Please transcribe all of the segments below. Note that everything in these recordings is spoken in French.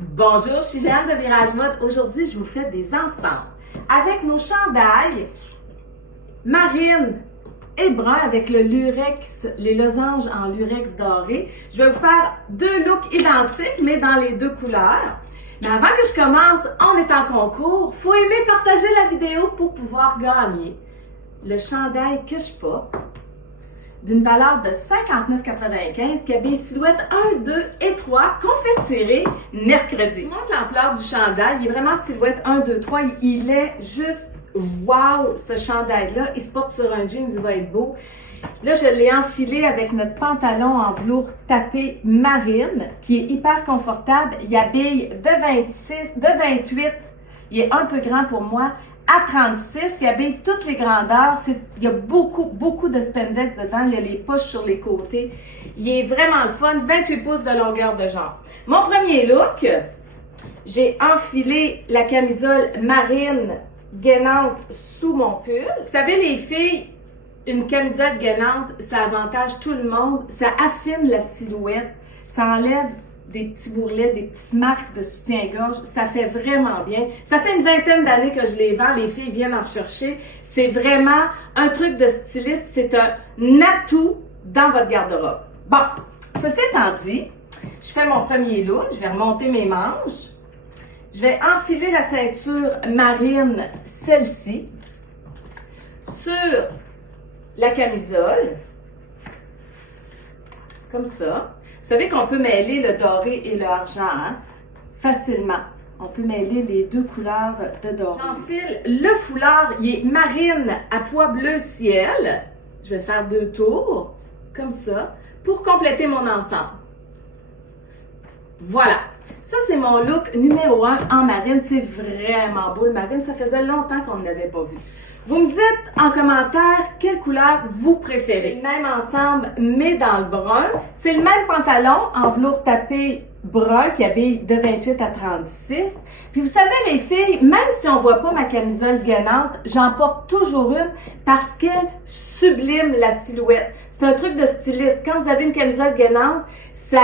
Bonjour, je suis Jeanne de Virage Mode. Aujourd'hui, je vous fais des ensembles avec nos chandails marine et brun avec le lurex, les losanges en lurex doré. Je vais vous faire deux looks identiques, mais dans les deux couleurs. Mais avant que je commence, on est en concours. Faut aimer partager la vidéo pour pouvoir gagner le chandail que je porte d'une valeur de 59,95 qui habille silhouette 1, 2 et 3 qu'on fait tirer mercredi. Je vous montre l'ampleur du chandail. Il est vraiment silhouette 1, 2, 3. Il est juste wow, ce chandail-là. Il se porte sur un jean, il va être beau. Là, je l'ai enfilé avec notre pantalon en velours tapé marine qui est hyper confortable. Il habille de 26, de 28. Il est un peu grand pour moi. À 36, il habille toutes les grandeurs. Il y a beaucoup de spandex dedans. Il y a les poches sur les côtés. Il est vraiment le fun. 28 pouces de longueur de jambe. Mon premier look, j'ai enfilé la camisole marine gainante sous mon pull. Vous savez, les filles, une camisole gainante, ça avantage tout le monde. Ça affine la silhouette. Ça enlève des petits bourrelets, des petites marques de soutien-gorge. Ça fait vraiment bien. Ça fait une vingtaine d'années que je les vends. Les filles viennent en rechercher. C'est vraiment un truc de styliste. C'est un atout dans votre garde-robe. Bon, ceci étant dit, je fais mon premier look. Je vais remonter mes manches. Je vais enfiler la ceinture marine, celle-ci, sur la camisole, comme ça. Vous savez qu'on peut mêler le doré et l'argent, hein? Facilement. On peut mêler les deux couleurs de doré. J'enfile le foulard, il est marine à pois bleu ciel. Je vais faire deux tours, comme ça, pour compléter mon ensemble. Voilà. Ça, c'est mon look numéro 1 en marine. C'est vraiment beau, le marine. Ça faisait longtemps qu'on ne l'avait pas vu. Vous me dites en commentaire quelle couleur vous préférez. Le même ensemble, mais dans le brun. C'est le même pantalon en velours tapé brun qui habille de 28 à 36. Puis vous savez, les filles, même si on ne voit pas ma camisole gainante, j'en porte toujours une parce qu'elle sublime la silhouette. C'est un truc de styliste. Quand vous avez une camisole gainante, ça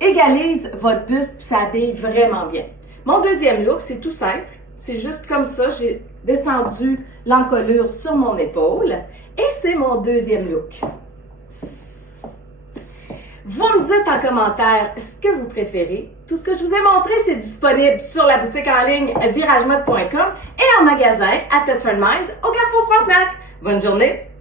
égalise votre buste puis ça habille vraiment bien. Mon deuxième look, c'est tout simple. C'est juste comme ça, j'ai descendu l'encolure sur mon épaule et c'est mon deuxième look. Vous me dites en commentaire ce que vous préférez. Tout ce que je vous ai montré, c'est disponible sur la boutique en ligne viragemode.com et en magasin à Thetford Mines au Carrefour Frontenac. Bonne journée!